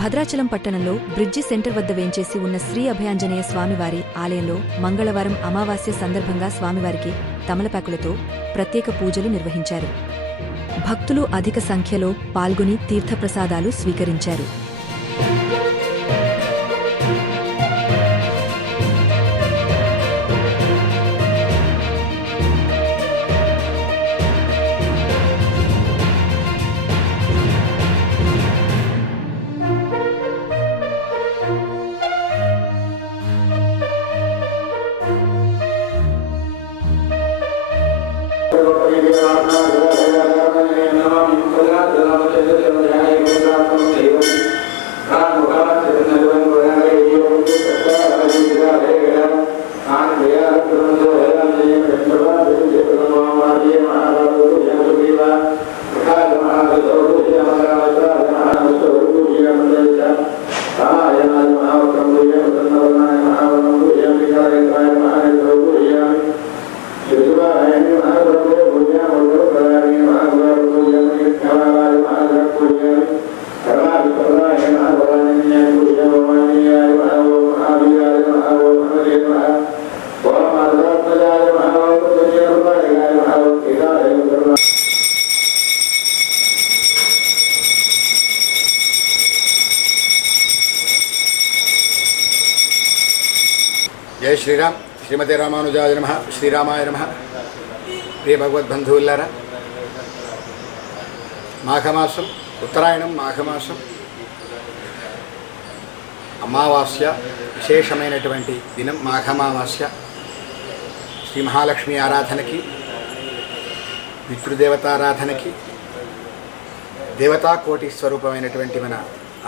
భద్రాచలం పట్టణంలో bridge centre వద్ద వేంచేసి ఉన్న శ్రీ అభయాంజనేయ స్వామివారి ఆలయంలో మంగళవారం అమావాస్య సందర్భంగా స్వామివారికి తమలపాకులతో ప్రత్యేక పూజలు నిర్వహించారు. భక్తులు అధిక సంఖ్యలో పాల్గొని తీర్థప్రసాదాలు స్వీకరించారు. జై శ్రీరామ్. శ్రీమతే రామానుజాయ నమః. శ్రీరామాయ నమః. ప్రియ భగవద్బంధువులారా, మాఘమాసం, ఉత్తరాయణం మాఘమాసం, అమావాస్య, విశేషమైనటువంటి దినం మాఘమావాస్య. శ్రీ మహాలక్ష్మి ఆరాధనకి, పితృదేవతారాధనకి, దేవతాకోటి స్వరూపమైనటువంటి మన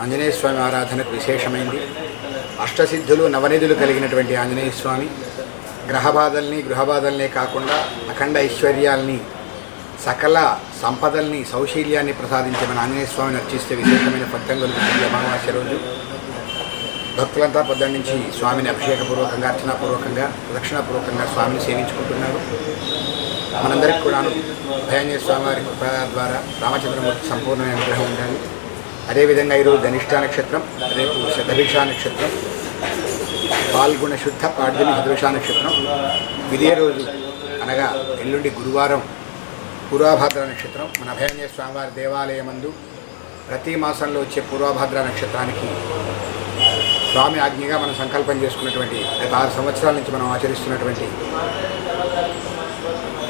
ఆంజనేయ స్వామి ఆరాధనకు విశేషమైంది. అష్టసిద్ధులు, నవనిధులు కలిగినటువంటి ఆంజనేయ స్వామి గృహబాధల్ని కాకుండా అఖండ ఐశ్వర్యాల్ని, సకల సంపదల్ని, సౌశీల్యాన్ని ప్రసాదించే మన ఆంజనేయ స్వామిని అర్చిస్తే విశేషమైన ఫలితం కలుగుతుంది. అమావాస్య రోజు భక్తులంతా పొద్దున్న నుంచి స్వామిని అభిషేకపూర్వకంగా, అర్చనాపూర్వకంగా, ప్రదక్షిణాపూర్వకంగా స్వామిని సేవించుకుంటున్నారు. మనందరికీ కూడాను అభయాంజనేయ స్వామి వారి కృప ద్వారా రామచంద్రమూర్తి సంపూర్ణమైన అనుగ్రహం ఉండాలి. అదేవిధంగా ఈరోజు ధనిష్ఠా నక్షత్రం, రేపు శతభిష నక్షత్రం, పాల్గొన శుద్ధ పాడ్యమి శతభిష నక్షత్రం, ఇదే రోజు అనగా ఎల్లుండి గురువారం పూర్వభాద్ర నక్షత్రం. మన అభయాంజనేయ స్వామివారి దేవాలయమందు ప్రతి మాసంలో వచ్చే పూర్వభాద్ర నక్షత్రానికి స్వామి ఆజ్ఞగా మనం సంకల్పం చేసుకున్నటువంటి గత 6 సంవత్సరాల నుంచి మనం ఆచరిస్తున్నటువంటి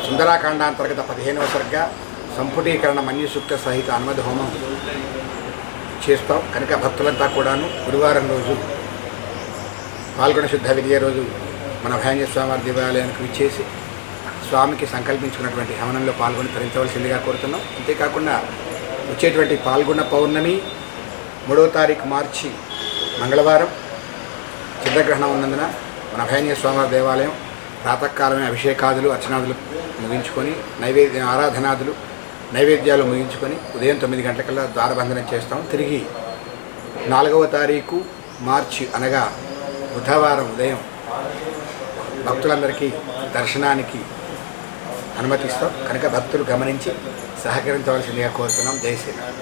సుందరాకాండాంతర్గత 15వ సర్గ సంపుటీకరణ మన్యుసూక్త సహిత హనుమద్ హోమం చేస్తాం. కనుక భక్తులంతా కూడాను గురువారం రోజు పాల్గొన శుద్ధ విద్య రోజు మన అభయాంజనేయ స్వామివారి దేవాలయానికి విచ్చేసి స్వామికి సంకల్పించుకున్నటువంటి హవనంలో పాల్గొని తరించవలసిందిగా కోరుతున్నాం. అంతేకాకుండా వచ్చేటువంటి పాల్గొన పౌర్ణమి 3వ తారీఖు మార్చి మంగళవారం చంద్రగ్రహణం ఉన్నందున మన అభయాంజనేయ స్వామివారి దేవాలయం ప్రాతకాలమే అభిషేకాదులు, అర్చనాదులు ముగించుకొని ఆరాధనాదులు, నైవేద్యాలు ముగించుకొని ఉదయం 9 గంటలకల్లా ద్వారబంధనం చేస్తాం. తిరిగి 4వ తారీఖు మార్చి అనగా బుధవారం ఉదయం భక్తులందరికీ దర్శనానికి అనుమతిస్తాం. కనుక భక్తులు గమనించి సహకరించవలసిందిగా కోరుతున్నాం. జై శ్రీరామ్.